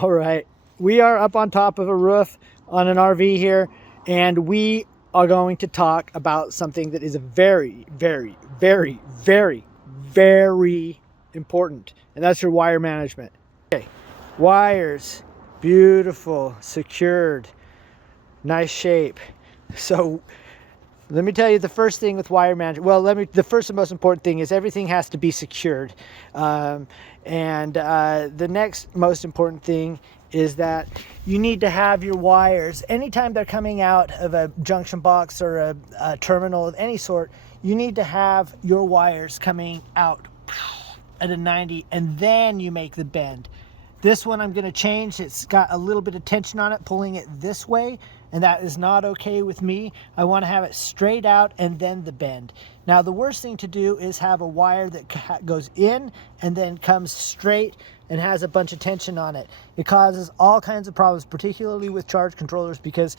All right, we are up on top of a roof on an RV here, and we are going to talk about something that is very, very, very, very, very important, and that's your wire management. Okay, wires, beautiful, secured, nice shape. So let me tell you the first thing with wire management. Well, the first and most important thing is everything has to be secured. The next most important thing is that you need to have your wires, anytime they're coming out of a junction box or a terminal of any sort, you need to have your wires coming out at a 90, and then you make the bend. This one I'm going to change. It's got a little bit of tension on it, pulling it this way, and that is not okay with me. I want to have it straight out and then the bend. Now, the worst thing to do is have a wire that goes in and then comes straight and has a bunch of tension on it. It causes all kinds of problems, particularly with charge controllers, because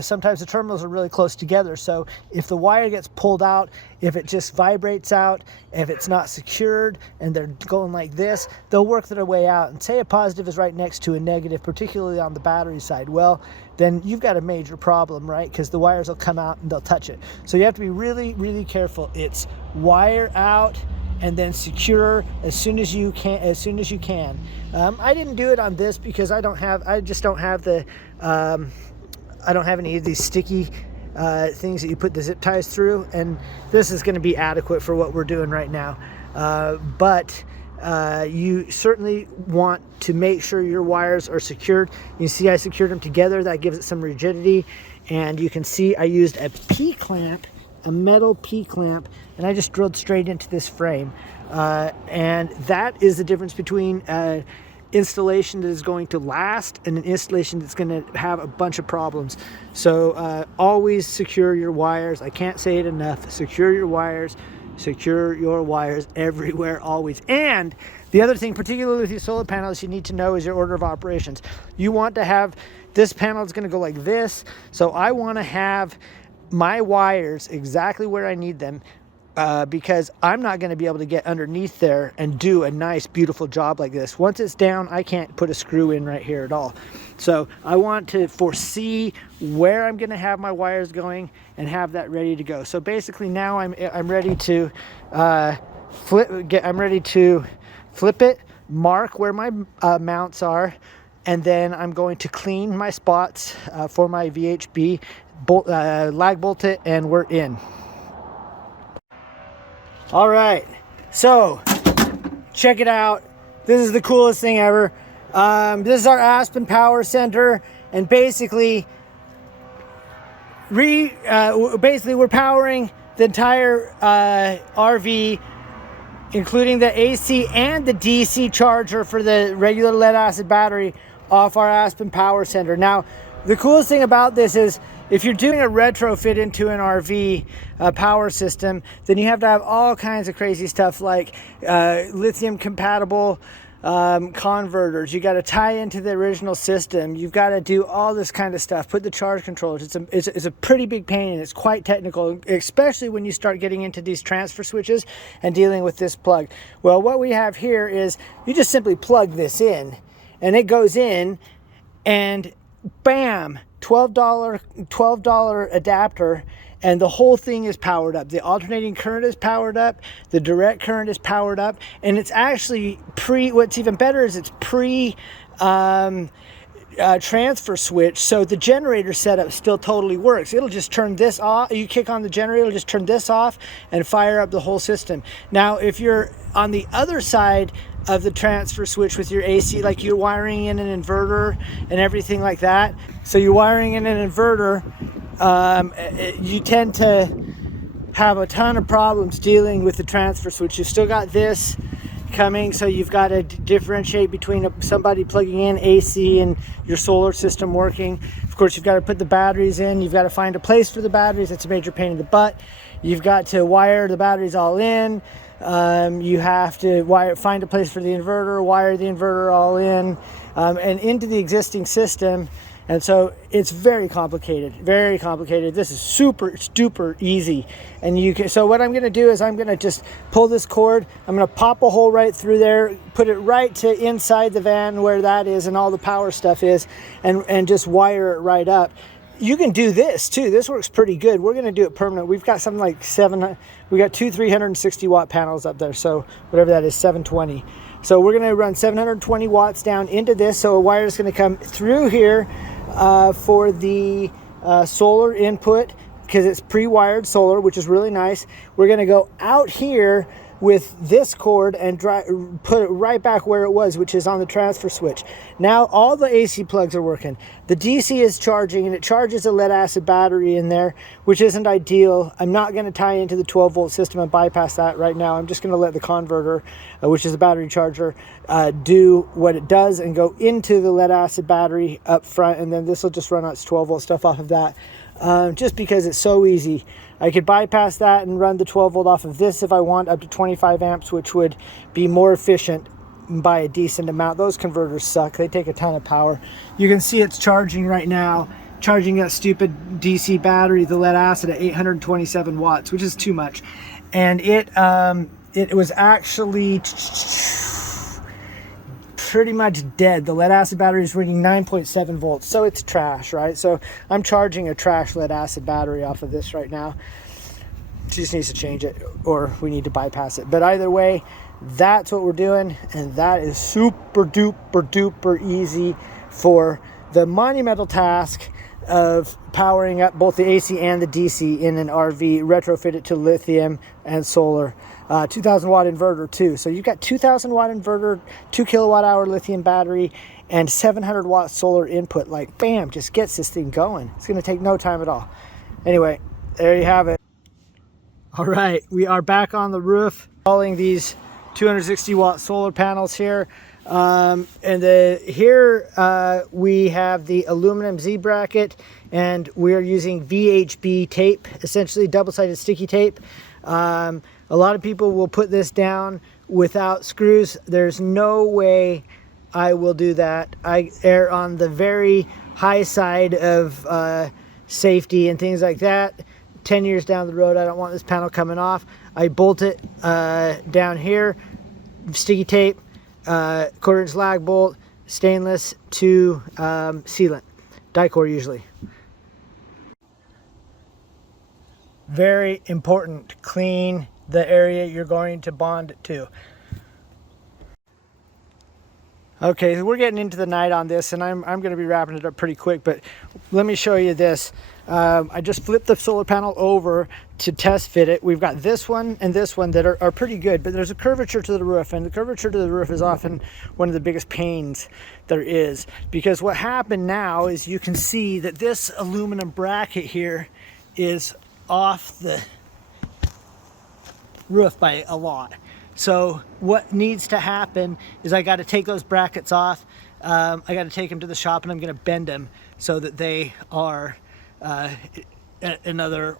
sometimes the terminals are really close together. So if the wire gets pulled out, if it just vibrates out, if it's not secured and they're going like this, they'll work their way out. And say a positive is right next to a negative, particularly on the battery side, well, then you've got a major problem, right? Because the wires will come out and they'll touch it. So you have to be really, really careful. It's wire out and then secure as soon as you can. I didn't do it on this because I don't have any of these sticky things that you put the zip ties through, and this is going to be adequate for what we're doing right now. But you certainly want to make sure your wires are secured. You see I secured them together. That gives it some rigidity, and you can see I used a P-clamp, a metal P-clamp, and I just drilled straight into this frame. And that is the difference between installation that is going to last and an installation that's going to have a bunch of problems. So always secure your wires. I can't say it enough. Secure your wires everywhere, always. And the other thing, particularly with your solar panels, you need to know is your order of operations. You want to have, this panel is going to go like this, so I want to have my wires exactly where I need them, because I'm not going to be able to get underneath there and do a nice, beautiful job like this. Once it's down, I can't put a screw in right here at all. So I want to foresee where I'm going to have my wires going and have that ready to go. So basically now I'm ready to flip it, mark where my mounts are, and then I'm going to clean my spots for my VHB, lag bolt it, and we're in. All right, so check it out. This is the coolest thing ever. This is our Aspen Power Center, and basically we're powering the entire RV, including the AC and the DC charger for the regular lead acid battery, off our Aspen Power Center. Now, the coolest thing about this is if you're doing a retrofit into an RV power system, then you have to have all kinds of crazy stuff like lithium compatible converters. You got to tie into the original system. You've got to do all this kind of stuff. Put the charge controllers. It's a pretty big pain, and it's quite technical, especially when you start getting into these transfer switches and dealing with this plug. Well, what we have here is you just simply plug this in, and it goes in, and bam, $12 adapter, and the whole thing is powered up. The alternating current is powered up, the direct current is powered up, and it's actually what's even better is it's transfer switch, so the generator setup still totally works. It'll just turn this off. You kick on the generator, it'll just turn this off and fire up the whole system. Now, if you're on the other side of the transfer switch with your AC, like you're wiring in an inverter and everything like that, so you're wiring in an inverter, you tend to have a ton of problems dealing with the transfer switch. You've still got this coming, so you've got to differentiate between somebody plugging in AC and your solar system working. Of course, you've got to put the batteries in. You've got to find a place for the batteries. It's a major pain in the butt. You've got to wire the batteries all in. You have to find a place for the inverter, wire the inverter all in, and into the existing system. And so it's very complicated, very complicated. This is super duper easy. And you can, so what I'm gonna do is I'm gonna just pull this cord, I'm gonna pop a hole right through there, put it right to inside the van where that is and all the power stuff is, and just wire it right up. You can do this too. This works pretty good. We're gonna do it permanent. We've got something like we got two 360 watt panels up there. So whatever that is, 720. So we're gonna run 720 watts down into this. So a wire is gonna come through here for the solar input, because it's pre-wired solar, which is really nice. We're gonna go out here with this cord and put it right back where it was, which is on the transfer switch. Now all the AC plugs are working. The DC is charging, and it charges a lead acid battery in there, which isn't ideal. I'm not going to tie into the 12 volt system and bypass that right now. I'm just going to let the converter, which is a battery charger, do what it does and go into the lead acid battery up front, and then this will just run its 12 volt stuff off of that. Just because it's so easy. I could bypass that and run the 12 volt off of this if I want, up to 25 amps, which would be more efficient by a decent amount. Those converters suck. They take a ton of power. You can see it's charging right now, charging that stupid DC battery, the lead acid, at 827 watts, which is too much. And it was actually pretty much dead. The lead acid battery is reading 9.7 volts, so it's trash, right? So I'm charging a trash lead acid battery off of this right now. She just needs to change it, or we need to bypass it. But either way, that's what we're doing, and that is super duper duper easy for the monumental task of powering up both the AC and the DC in an RV, retrofit it to lithium and solar. 2000 watt inverter too. So you've got 2000 watt inverter, 2 kilowatt hour lithium battery, and 700 watt solar input. Like, bam, just gets this thing going. It's gonna take no time at all. Anyway, there you have it. All right, we are back on the roof, installing these 260 watt solar panels here. Here we have the aluminum Z bracket, and we're using VHB tape, essentially double-sided sticky tape. A lot of people will put this down without screws. There's no way I will do that. I err on the very high side of safety and things like that. 10 years down the road, I don't want this panel coming off. I bolt it down here, sticky tape, 1/4 inch lag bolt, stainless to sealant, Dicor usually. Very important, clean the area you're going to bond it to. Okay, so we're getting into the night on this, and I'm going to be wrapping it up pretty quick, but let me show you this. I just flipped the solar panel over to test fit it. We've got this one and this one that are pretty good, but there's a curvature to the roof, and the curvature to the roof is often one of the biggest pains there is, because what happened now is you can see that this aluminum bracket here is off the roof by a lot. So what needs to happen is I got to take those brackets off. I got to take them to the shop, and I'm going to bend them so that they are another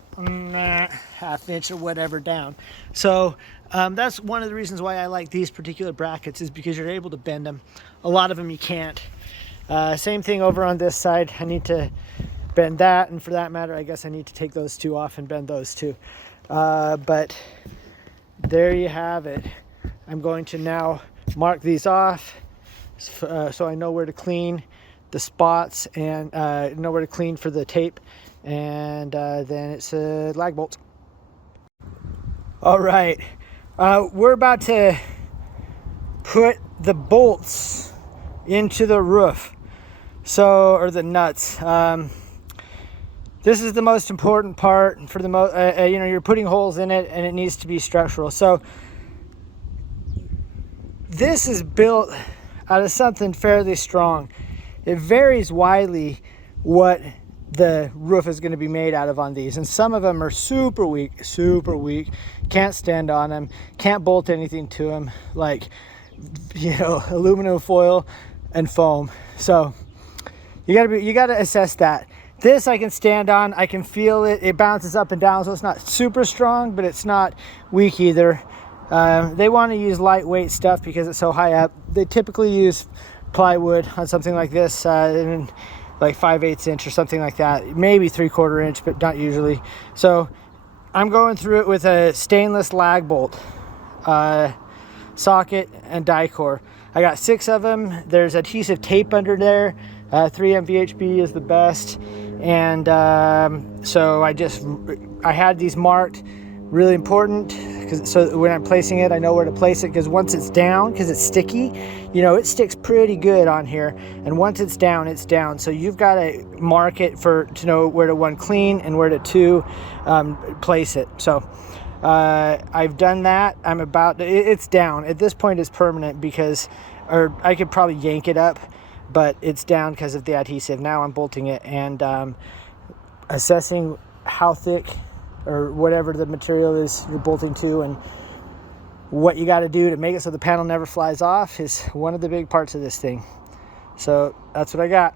half inch or whatever down. So that's one of the reasons why I like these particular brackets, is because you're able to bend them. A lot of them you can't. Same thing over on this side. I need to bend that, and for that matter, I guess I need to take those two off and bend those too. But there you have it. I'm going to now mark these off so I know where to clean the spots and know where to clean for the tape, and then it's lag bolts. All right, we're about to put the bolts into the roof, or the nuts. This is the most important part. For the you're putting holes in it, and it needs to be structural. So this is built out of something fairly strong. It varies widely what the roof is going to be made out of on these, and some of them are super weak, can't stand on them, can't bolt anything to them, like, aluminum foil and foam. So you gotta assess that. This I can stand on, I can feel it, it bounces up and down, so it's not super strong, but it's not weak either. They want to use lightweight stuff because it's so high up. They typically use plywood on something like this, and like 5/8 inch or something like that, maybe 3/4 inch, but not usually. So I'm going through it with a stainless lag bolt, socket, and die core. I got 6 of them. There's adhesive tape under there. 3M VHB is the best. And so I had these marked, really important, so when I'm placing it, I know where to place it, because once it's down, because it's sticky, you know, it sticks pretty good on here, and once it's down, it's down. So you've got to mark it to know where to, 1, clean, and where to 2, place it. So I've done that. It's down. At this point, it's permanent, or I could probably yank it up, but it's down because of the adhesive. Now I'm bolting it and assessing how thick or whatever the material is you're bolting to, and what you got to do to make it so the panel never flies off is one of the big parts of this thing. So that's what I got.